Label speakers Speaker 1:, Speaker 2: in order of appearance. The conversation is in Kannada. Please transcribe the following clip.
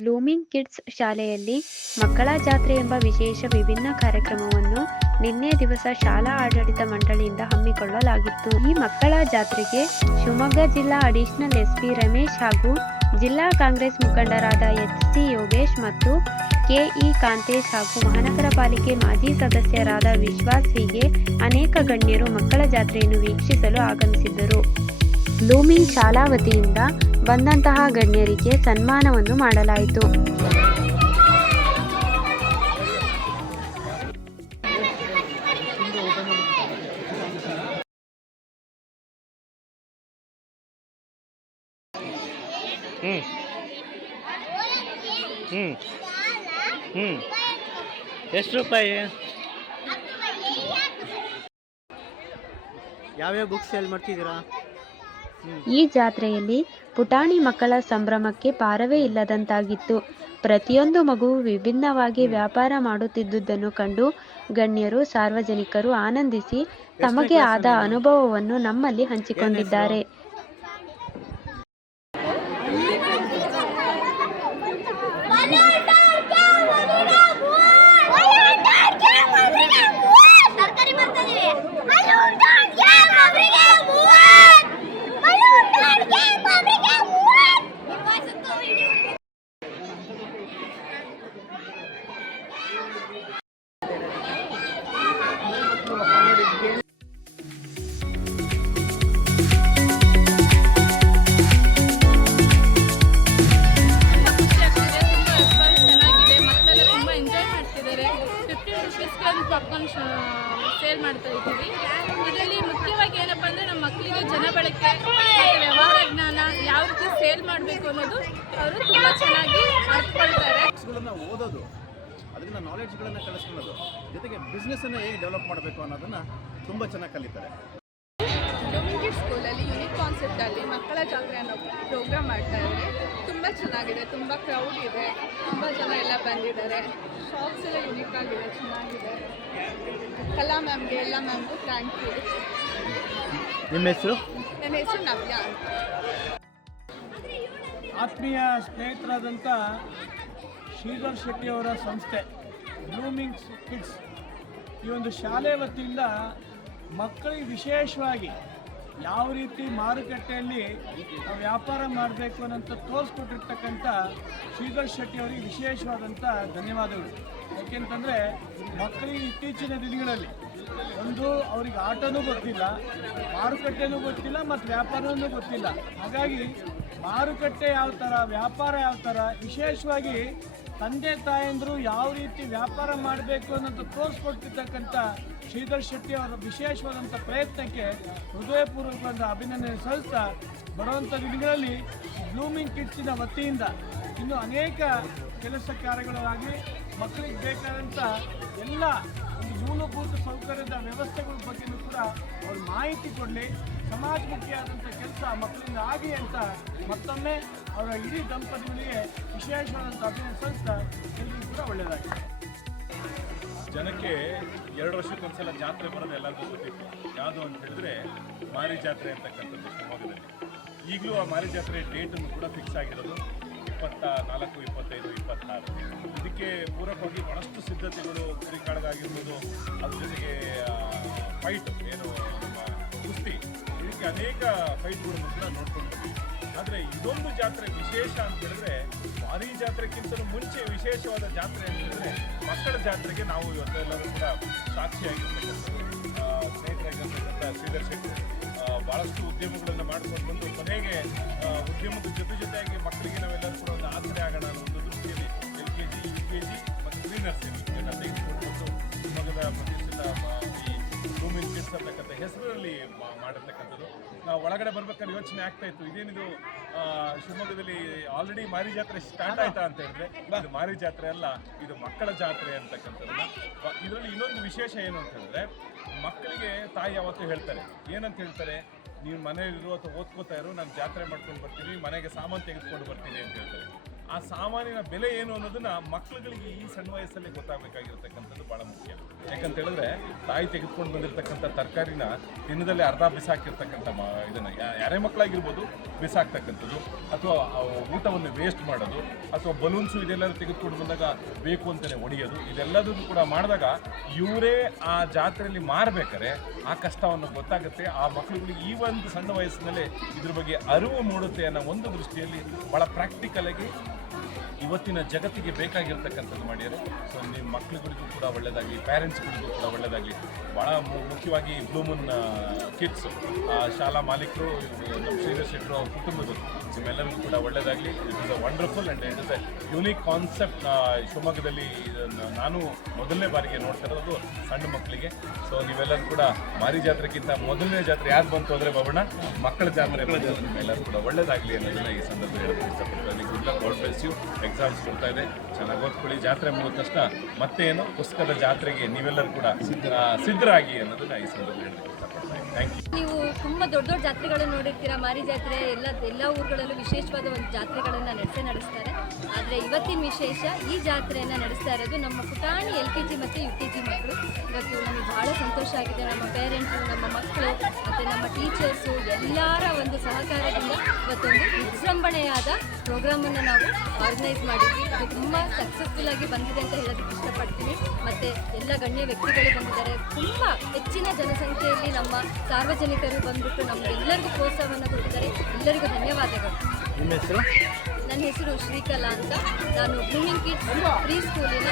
Speaker 1: ಬ್ಲೂಮಿಂಗ್ ಕಿಡ್ಸ್ ಶಾಲೆಯಲ್ಲಿ ಮಕ್ಕಳ ಜಾತ್ರೆ ಎಂಬ ವಿಶೇಷ ವಿಭಿನ್ನ ಕಾರ್ಯಕ್ರಮವನ್ನು ನಿನ್ನೆ ದಿವಸ ಶಾಲಾ ಆಡಳಿತ ಮಂಡಳಿಯಿಂದ ಹಮ್ಮಿಕೊಳ್ಳಲಾಗಿತ್ತು. ಈ ಮಕ್ಕಳ ಜಾತ್ರೆಗೆ ಶಿವಮೊಗ್ಗ ಜಿಲ್ಲಾ ಅಡಿಷನಲ್ ಎಸ್ಪಿ ರಮೇಶ್ ಹಾಗೂ ಜಿಲ್ಲಾ ಕಾಂಗ್ರೆಸ್ ಮುಖಂಡರಾದ ಎಚ್ ಸಿ ಯೋಗೇಶ್ ಮತ್ತು ಕೆಇ ಕಾಂತೇಶ್ ಹಾಗೂ ಮಹಾನಗರ ಪಾಲಿಕೆ ಮಾಜಿ ಸದಸ್ಯರಾದ ವಿಶ್ವಾಸ್ ಹೀಗೆ ಅನೇಕ ಗಣ್ಯರು ಮಕ್ಕಳ ಜಾತ್ರೆಯನ್ನು ವೀಕ್ಷಿಸಲು ಆಗಮಿಸಿದ್ದರು. ಬ್ಲೂಮಿಂಗ್ ಶಾಲಾ ವತಿಯಿಂದ ಬಂದಂತಹ ಗಣ್ಯರಿಗೆ ಸನ್ಮಾನವನ್ನು ಮಾಡಲಾಯಿತು.
Speaker 2: ಹ್ಞೂ ಹ್ಞೂ ಹ್ಞೂ ಎಷ್ಟು ರೂಪಾಯಿ? ಯಾವ್ಯಾವ ಬುಕ್ಸ್ ಸೇಲ್ ಮಾಡ್ತಿದ್ದೀರಾ?
Speaker 1: ಈ ಜಾತ್ರೆಯಲ್ಲಿ ಪುಟಾಣಿ ಮಕ್ಕಳ ಸಂಭ್ರಮಕ್ಕೆ ಪಾರವೇ ಇಲ್ಲದಂತಾಗಿತ್ತು. ಪ್ರತಿಯೊಂದು ಮಗುವು ವಿಭಿನ್ನವಾಗಿ ವ್ಯಾಪಾರ ಮಾಡುತ್ತಿದ್ದುದನ್ನು ಕಂಡು ಗಣ್ಯರು, ಸಾರ್ವಜನಿಕರು ಆನಂದಿಸಿ ತಮಗೆ ಆದ ಅನುಭವವನ್ನು ನಮ್ಮಲ್ಲಿ ಹಂಚಿಕೊಂಡಿದ್ದಾರೆ.
Speaker 3: ಮತ್ತು ವ್ಯವಹಾರ ಜ್ಞಾನ ಯಾವ ರೀತಿ ಸೇಲ್ ಮಾಡಬೇಕು ಅನ್ನೋದು ಅವರು ತುಂಬ ಚೆನ್ನಾಗಿ ಅರ್ಥಕೊಳ್ತಾರೆ
Speaker 4: ಓದೋದು ಅದರಿಂದ ನಾಲೆಡ್ಜ್ಗಳನ್ನು ಕಲಿಸ್ಕೊಳ್ಳೋದು ಜೊತೆಗೆ ಬಿಸ್ನೆಸ್ಸನ್ನು ಹೇಗೆ ಡೆವಲಪ್ ಮಾಡಬೇಕು ಅನ್ನೋದನ್ನು ತುಂಬ ಚೆನ್ನಾಗಿ ಕಲಿತಾರೆ.
Speaker 3: ಡೊಮಿನಿಕ್ ಸ್ಕೂಲಲ್ಲಿ ಯುನಿಕ್ ಕಾನ್ಸೆಪ್ಟಲ್ಲಿ ಮಕ್ಕಳ ಜಾತ್ರೆ ಅನ್ನೋ ಪ್ರೋಗ್ರಾಮ್ ಮಾಡ್ತಾ ಇದ್ದಾರೆ. ತುಂಬ ಚೆನ್ನಾಗಿದೆ ತುಂಬ ಕ್ರೌಡ್ ಇದೆ ತುಂಬ ಜನ ಎಲ್ಲ ಬಂದಿದ್ದಾರೆ. ಶಾಪ್ಸ್ ಎಲ್ಲ ಯುನಿಕ್ ಆಗಿದೆ ಚೆನ್ನಾಗಿದೆ. ಕಲಾ ಮ್ಯಾಮ್ಗೆ ಎಲ್ಲ ಮ್ಯಾಮ್ಗೂ ಥ್ಯಾಂಕ್ ಯು
Speaker 4: ನಿಮ್ಮ ಹೆಸರು?
Speaker 3: ನನ್ನ ಹೆಸರು ನವ್ಯ.
Speaker 5: ಆತ್ಮೀಯ ಸ್ನೇಹಿತರಾದಂಥ ಶ್ರೀಧರ್ ಶೆಟ್ಟಿಯವರ ಸಂಸ್ಥೆ ಬ್ಲೂಮಿಂಗ್ಸ್ ಕಿಡ್ಸ್ ಈ ಒಂದು ಶಾಲೆ ವತಿಯಿಂದ ಮಕ್ಕಳಿಗೆ ವಿಶೇಷವಾಗಿ ಯಾವ ರೀತಿ ಮಾರುಕಟ್ಟೆಯಲ್ಲಿ ನಾವು ವ್ಯಾಪಾರ ಮಾಡಬೇಕು ಅನ್ನೋಂಥ ತೋರಿಸ್ಕೊಟ್ಟಿರ್ತಕ್ಕಂಥ ಶ್ರೀಧರ್ ಶೆಟ್ಟಿ ಅವರಿಗೆ ವಿಶೇಷವಾದಂಥ ಧನ್ಯವಾದಗಳು. ಯಾಕೆಂತಂದರೆ ಮಕ್ಕಳಿಗೆ ಇತ್ತೀಚಿನ ದಿನಗಳಲ್ಲಿ ಒಂದು ಅವ್ರಿಗೆ ಆಟನೂ ಗೊತ್ತಿಲ್ಲ, ಮಾರುಕಟ್ಟೆನೂ ಗೊತ್ತಿಲ್ಲ ಮತ್ತು ವ್ಯಾಪಾರನೂ ಗೊತ್ತಿಲ್ಲ. ಹಾಗಾಗಿ ಮಾರುಕಟ್ಟೆ ಯಾವ ಥರ ವ್ಯಾಪಾರ ಯಾವ ಥರ ವಿಶೇಷವಾಗಿ ತಂದೆ ತಾಯಂದರು ಯಾವ ರೀತಿ ವ್ಯಾಪಾರ ಮಾಡಬೇಕು ಅನ್ನೋದು ತೋರಿಸ್ಕೊಡ್ತಿರ್ತಕ್ಕಂಥ ಶ್ರೀಧರ್ ಶೆಟ್ಟಿ ಅವರ ವಿಶೇಷವಾದಂಥ ಪ್ರಯತ್ನಕ್ಕೆ ಹೃದಯಪೂರ್ವಕವಾದ ಅಭಿನಂದನೆ ಸಲ್ಲಿಸ್ತಾ ಬರುವಂಥ ದಿನಗಳಲ್ಲಿ ಬ್ಲೂಮಿಂಗ್ ಕಿಟ್ಸಿನ ವತಿಯಿಂದ ಇನ್ನು ಅನೇಕ ಕೆಲಸ ಕಾರ್ಯಗಳಾಗಲಿ ಮಕ್ಕಳಿಗೆ ಬೇಕಾದಂಥ ಎಲ್ಲ ಒಂದು ಮೂಲಭೂತ ಸೌಕರ್ಯದ ವ್ಯವಸ್ಥೆಗಳ ಬಗ್ಗೆಯೂ ಕೂಡ ಅವರು ಮಾಹಿತಿ ಕೊಡಲಿ. ಸಮಾಜಮುಖಿಯಾದಂಥ ಕೆಲಸ ಮಕ್ಕಳಿಂದ ಆಗಲಿ ಅಂತ ಮತ್ತೊಮ್ಮೆ ಅವರ ಇಡೀ ದಂಪತಿಗಳಿಗೆ ವಿಶೇಷವಾದಂಥ ಅಭಿನಂದನೆ ಸಲ್ಲಿಸ್ತಾ ಎಲ್ಲರಿಗೂ ಕೂಡ ಒಳ್ಳೆಯದಾಗಿದೆ
Speaker 6: ಜನಕ್ಕೆ ಎರಡು ವರ್ಷಕ್ಕೊಂದ್ಸಲ ಜಾತ್ರೆ ಬರೋದು ಎಲ್ಲರಿಗೂ ಗೊತ್ತಿತ್ತು. ಯಾವುದು ಅಂತ ಹೇಳಿದ್ರೆ ಮಾರಿ ಜಾತ್ರೆ ಅಂತಕ್ಕಂಥದ್ದು ಶಿವಮೊಗ್ಗದಲ್ಲಿ ಈಗಲೂ ಆ ಮಾರಿ ಜಾತ್ರೆ ಡೇಟನ್ನು ಕೂಡ ಫಿಕ್ಸ್ ಆಗಿರೋದು. ಇಪ್ಪತ್ತ ನಾಲ್ಕು, ಇಪ್ಪತ್ತೈದು, ಇಪ್ಪತ್ತಾರು. ಇದಕ್ಕೆ ಪೂರಕವಾಗಿ ಬಹಳಷ್ಟು ಸಿದ್ಧತೆಗಳು ಕುರಿಕಾಳಗಾಗಿರ್ಬೋದು ಅದ್ರ ಜೊತೆಗೆ ಫೈಟ್ ಏನು ನಮ್ಮ ಕುಸ್ತಿ, ಇದಕ್ಕೆ ಅನೇಕ ಫೈಟ್ಗಳನ್ನು ಕೂಡ ನೋಡ್ಕೊಂಡು ಆದರೆ ಇದೊಂದು ಜಾತ್ರೆ ವಿಶೇಷ ಅಂತ ಹೇಳಿದ್ರೆ, ಭಾರಿ ಜಾತ್ರೆಗಿಂತಲೂ ಮುಂಚೆ ವಿಶೇಷವಾದ ಜಾತ್ರೆ ಅಂತ ಹೇಳಿದ್ರೆ, ಮಕ್ಕಳ ಜಾತ್ರೆಗೆ ನಾವು ಇವತ್ತೆಲ್ಲರೂ ಕೂಡ ಸಾಕ್ಷಿಯಾಗಿರ್ತಕ್ಕಂಥದ್ದು ಸ್ನೇಹಿತರಾಗಿರ್ತಕ್ಕಂಥ ಶ್ರೀಧರ್ ಶೆಟ್ಟಿ. ಭಾಳಷ್ಟು ಉದ್ಯಮಗಳನ್ನು ಮಾಡ್ಕೊಂಡು ಬಂದು ಕೊನೆಗೆ ಉದ್ಯಮದ ಜೊತೆ ಜೊತೆಯಾಗಿ ಮಕ್ಕಳಿಗೆ ನಾವೆಲ್ಲರೂ ಕೂಡ ಒಂದು ಆಸರೆ ಆಗೋಣ ಅನ್ನೋ ಒಂದು ದೃಷ್ಟಿಯಲ್ಲಿ L K G, U K G ಮತ್ತು ಪ್ರೀ ನರ್ಸರಿ ಇದನ್ನು ತೆಗೆದುಕೊಂಡು ಬಂದು ಶಿವಮೊಗ್ಗದ ಪ್ರದೇಶದ ಈ ಭೂಮಿನ್ ಕಿಡ್ಸ್ ಅಂತಕ್ಕಂಥ ಹೆಸರಲ್ಲಿ ಮಾಡಿರ್ತಕ್ಕಂಥದ್ದು. ನಾವು ಒಳಗಡೆ ಬರ್ಬೇಕಾದ್ರೆ ಯೋಚನೆ ಆಗ್ತಾ ಇತ್ತು. ಇದೇನಿದು ಶಿವಮೊಗ್ಗದಲ್ಲಿ ಆಲ್ರೆಡಿ ಮಾರಿ ಜಾತ್ರೆ ಸ್ಟಾರ್ಟ್ ಆಯ್ತಾ ಅಂತ ಹೇಳಿದ್ರೆ, ಇದು ಮಾರಿ ಜಾತ್ರೆ ಅಲ್ಲ, ಇದು ಮಕ್ಕಳ ಜಾತ್ರೆ ಅಂತಕ್ಕಂಥದ್ದು ಇದರಲ್ಲಿ ಇನ್ನೊಂದು ವಿಶೇಷ ಏನು ಅಂತಂದರೆ ಮಕ್ಕಳಿಗೆ ತಾಯಿ ಯಾವತ್ತೂ ಹೇಳ್ತಾರೆ. ಏನಂತ ಹೇಳ್ತಾರೆ? ನೀವು ಮನೆಯಲ್ಲಿರು ಅಥವಾ ಓದ್ಕೋತಾ ಇರು, ನಾನು ಜಾತ್ರೆ ಮಾಡ್ಕೊಂಡು ಬರ್ತೀನಿ, ಮನೆಗೆ ಸಾಮಾನು ತೆಗೆದುಕೊಂಡು ಬರ್ತೀನಿ ಅಂತ ಹೇಳ್ತಾರೆ. ಆ ಸಾಮಾನಿನ ಬೆಲೆ ಏನು ಅನ್ನೋದನ್ನ ಮಕ್ಕಳುಗಳಿಗೆ ಈ ಸಣ್ಣ ವಯಸ್ಸಲ್ಲಿ ಗೊತ್ತಾಗಬೇಕಾಗಿರ್ತಕ್ಕಂಥದ್ದು ಬಹಳ ಮುಖ್ಯ. ಯಾಕಂತ ಹೇಳಿದ್ರೆ ತಾಯಿ ತೆಗೆದುಕೊಂಡು ಬಂದಿರತಕ್ಕಂಥ ತರಕಾರಿನ ದಿನದಲ್ಲಿ ಅರ್ಧ ಬಿಸಾಕಿರ್ತಕ್ಕಂಥ ಇದನ್ನ ಯಾ- ಯಾರೇ ಮಕ್ಕಳಾಗಿರ್ಬೋದು ಬಿಸಾಕ್ತಕ್ಕಂಥದ್ದು. ಅಥವಾ ಊಟವನ್ನು ವೇಸ್ಟ್ ಮಾಡೋದು, ಅಥವಾ ಬಲೂನ್ಸು ಇದೆಲ್ಲ ತೆಗೆದುಕೊಂಡು ಬಂದಾಗ ಬೇಕು ಅಂತಲೇ ಒಡೆಯೋದು, ಇದೆಲ್ಲದನ್ನು ಕೂಡ ಮಾಡಿದಾಗ ಇವರೇ ಆ ಜಾತ್ರೆಯಲ್ಲಿ ಮಾರಬೇಕಾರೆ ಆ ಕಷ್ಟವನ್ನು ಗೊತ್ತಾಗುತ್ತೆ. ಆ ಮಕ್ಕಳುಗಳಿಗೆ ಈ ಒಂದು ಸಣ್ಣ ವಯಸ್ಸಿನಲ್ಲೇ ಇದ್ರ ಬಗ್ಗೆ ಅರಿವು ಮೂಡುತ್ತೆ ಅನ್ನೋ ಒಂದು ದೃಷ್ಟಿಯಲ್ಲಿ ಭಾಳ ಪ್ರಾಕ್ಟಿಕಲ್ ಆಗಿ ಇವತ್ತಿನ ಜಗತ್ತಿಗೆ ಬೇಕಾಗಿರ್ತಕ್ಕಂಥದ್ದು ಮಾಡಿದರೆ ಸೊ ನಿಮ್ಮ ಮಕ್ಕಳುಗಳಿಗೂ ಕೂಡ ಒಳ್ಳೆಯದಾಗಲಿ ಪ್ಯಾರೆಂಟ್ಸ್ಗಳಿಗೂ ಕೂಡ ಒಳ್ಳೆಯದಾಗಲಿ ಭಾಳ ಮುಖ್ಯವಾಗಿ ಬ್ಲೂಮನ್ ಕಿಡ್ಸ್ ಶಾಲಾ ಮಾಲೀಕರು ನಮ್ಮ ಶ್ರೀಧರ್ ಶೆಟ್ಟರು ಅವ್ರ ಕುಟುಂಬದವರು, ನಿಮ್ಮೆಲ್ಲರಿಗೂ ಕೂಡ ಒಳ್ಳೆಯದಾಗಲಿ it is a wonderful and it is a unique concept ಶಿವಮೊಗ್ಗದಲ್ಲಿ ನಾನು ಮೊದಲನೇ ಬಾರಿಗೆ ನೋಡ್ತಾ ಇರೋದು ಸಣ್ಣ ಮಕ್ಕಳಿಗೆ. ಸೊ ನೀವೆಲ್ಲರೂ ಕೂಡ ಮಾರಿ ಜಾತ್ರೆಗಿಂತ ಮೊದಲನೇ ಜಾತ್ರೆ ಯಾರು ಬಂತು ಅಂದರೆ ಬಬಣ್ಣ, ಮಕ್ಕಳ ಜಾತ್ರೆ ಬಂತು ನಿಮ್ಮೆಲ್ಲರೂ ಕೂಡ ಒಳ್ಳೆಯದಾಗಲಿ ಅನ್ನೋದನ್ನ ಈ ಸಂದರ್ಭ ಹೇಳೋದಕ್ಕೆ ಇಷ್ಟಪಡ್ತೀನಿ ಗುಡ್ ಲಕ್ ಯು ಎಕ್ಸಾಮ್ಸ್ ಕೊಡ್ತಾ ಇದೆ. ಚೆನ್ನಾಗಿ ಓದ್ಕೊಳ್ಳಿ. ಜಾತ್ರೆ ಮುಗಿದ ತಕ್ಷಣ ಮತ್ತೆ ಏನು ಪುಸ್ತಕದ ಜಾತ್ರೆಗೆ ನೀವೆಲ್ಲರೂ ಕೂಡ ಸಿದ್ಧರಾಗಿ ಅನ್ನೋದನ್ನ ಈ ಸಂದರ್ಭ ಹೇಳಬೇಕು
Speaker 7: ನೀವು ತುಂಬ ದೊಡ್ಡ ದೊಡ್ಡ ಜಾತ್ರೆಗಳನ್ನು ನೋಡಿರ್ತೀರಾ? ಮಾರಿ ಜಾತ್ರೆ, ಎಲ್ಲ ಎಲ್ಲ ಊರುಗಳಲ್ಲೂ ವಿಶೇಷವಾದ ಒಂದು ಜಾತ್ರೆಗಳನ್ನು ನಡೆಸೇ ನಡೆಸ್ತಾರೆ. ಆದರೆ ಇವತ್ತಿನ ವಿಶೇಷ ಈ ಜಾತ್ರೆಯನ್ನು ನಡೆಸ್ತಾ ಇರೋದು ನಮ್ಮ ಪುಟಾಣಿ ಎಲ್ ಕೆ ಜಿ ಮತ್ತು ಯು ಕೆ ಜಿ ಮಕ್ಕಳು. ಇವತ್ತು ನಮಗೆ ಬಹಳ ಸಂತೋಷ ಆಗಿದೆ. ನಮ್ಮ ಪೇರೆಂಟ್ಸ್ ನಮ್ಮ ಮಕ್ಕಳು ಮತ್ತೆ ನಮ್ಮ ಟೀಚರ್ಸು ಎಲ್ಲರ ಒಂದು ಸಹಕಾರದಿಂದ ಇವತ್ತೊಂದು ವಿಜೃಂಭಣೆಯಾದ ಪ್ರೋಗ್ರಾಮನ್ನು ನಾವು ಆರ್ಗನೈಸ್ ಮಾಡಿದ್ವಿ ಅದು ತುಂಬ ಸಕ್ಸಸ್ಫುಲ್ ಆಗಿ ಬಂದಿದೆ ಅಂತ ಹೇಳೋದಕ್ಕೆ ಇಷ್ಟಪಡ್ತೀನಿ. ಮತ್ತು ಎಲ್ಲ ಗಣ್ಯ ವ್ಯಕ್ತಿಗಳು ಬಂದಿದ್ದಾರೆ. ತುಂಬ ಹೆಚ್ಚಿನ ಜನಸಂಖ್ಯೆಯಲ್ಲಿ ನಮ್ಮ ಸಾರ್ವಜನಿಕರು ಬಂದ್ಬಿಟ್ಟು ನಮಗೆಲ್ಲರಿಗೂ ಪ್ರೋತ್ಸಾಹವನ್ನು ಕೊಟ್ಟಿದ್ದಾರೆ. ಎಲ್ಲರಿಗೂ ಧನ್ಯವಾದಗಳು.
Speaker 2: ನಿಮ್ಮ ಹೆಸರು?
Speaker 7: ನನ್ನ ಹೆಸರು ಶ್ರೀಕಲಾ ಅಂತ. ನಾನು ಗ್ರೂಮಿಂಗ್ ಕಿಡ್ಸ್ ಪ್ರೀ ಸ್ಕೂಲಿನ.